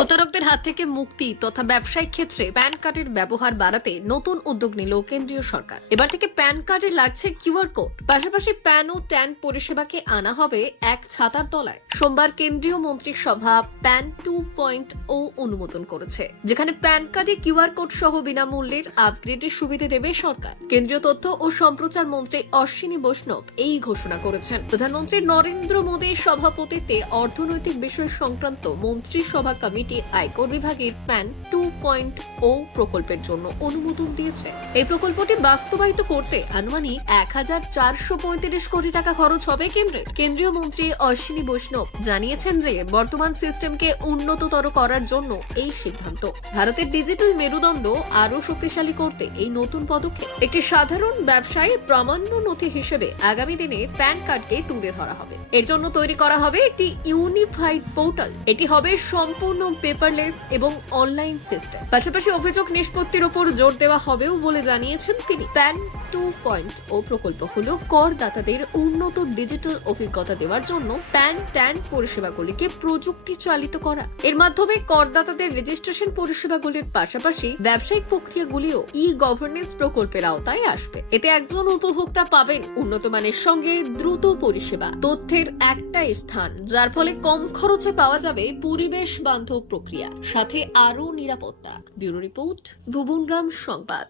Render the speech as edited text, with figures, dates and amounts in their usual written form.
প্রতারকদের হাত থেকে মুক্তি তথা ব্যবসায়িক ক্ষেত্রে প্যান কার্ডের ব্যবহার বাড়াতে নতুন উদ্যোগ নিল কেন্দ্রীয় সরকার। এবার থেকে প্যান কার্ডে লাগছে কিউআর কোড, পাশাপাশি প্যান ও ট্যান পরিষেবাকে আনা হবে এক ছাতার তলায়। সোমবার কেন্দ্রীয় মন্ত্রিসভা প্যান 2.0 অনুমোদন করেছে, যেখানে প্যান কার্ডে কিউআর কোড সহ বিনামূল্যের আপগ্রেডের সুবিধা দেবে সরকার। কেন্দ্রীয় তথ্য ও সম্প্রচার মন্ত্রী অশ্বিনী বৈষ্ণব এই ঘোষণা করেছেন। প্রধানমন্ত্রী নরেন্দ্র মোদীর সভাপতিত্বে অর্থনৈতিক বিষয় সংক্রান্ত মন্ত্রিসভা কমিটি আয়কর বিভাগের প্যান 2.0 প্রকল্পের জন্য অনুমোদন দিয়েছে। এই প্রকল্পটি বাস্তবায়িত করতে আনুমানিক 1435 কোটি টাকা খরচ হবে কেন্দ্রের। কেন্দ্রীয় মন্ত্রী অশ্বিনী বৈষ্ণব জানিয়েছেন যে বর্তমান সিস্টেমকে উন্নততর করার জন্য এই সিদ্ধান্ত। ভারতের ডিজিটাল মেরুদণ্ড আরো শক্তিশালী করতে এই নতুন পদক্ষেপ। একটি সাধারণ ব্যবসায়ী প্রামাণ্য নথি হিসেবে আগামী দিনে প্যান কার্ডকে তুলে ধরা হবে। এর জন্য তৈরি করা হবে একটি ইউনিফাইড পোর্টাল। এটি হবে সম্পূর্ণ পেপারলেস এবং অনলাইন সিস্টেম। পাশাপাশি অভিযোগ নিষ্পত্তির উপর জোর দেওয়া হবেও বলে জানিয়েছেন তিনি। প্যান 2.0 প্রকল্প হলো করদাতাদের উন্নত ডিজিটাল অভিজ্ঞতা দেওয়ার জন্য প্যান ট্যান পরিষেবাগুলিকে প্রযুক্তি চালিত করা। এর মাধ্যমে করদাতাদের রেজিস্ট্রেশন পরিষেবাগুলির পাশাপাশি ব্যবসায়িক প্রক্রিয়াগুলিও ই গভর্নেন্স প্রকল্পের আওতায় আসবে। এতে একজন উপভোক্তা পাবেন উন্নত মানের সঙ্গে দ্রুত পরিষেবা, তথ্যের একটাই স্থান, যার ফলে কম খরচে পাওয়া যাবে পরিবেশ বান্ধব প্রক্রিয়া, সাথে আরো নিরাপত্তা। ব্যুরো রিপোর্ট, ভুবনগ্রাম সংবাদ।